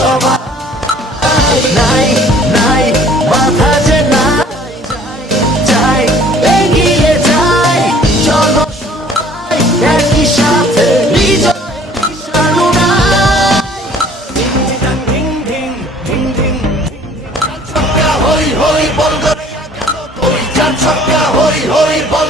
সবাই নাই নাই মাথা যে নাই যাই এগিয়ে যাই চলো সবাই একই সাথে বিজয় নিশানো ছক্কা হই হই বল করে ওই চার ছক্কা হই হই বল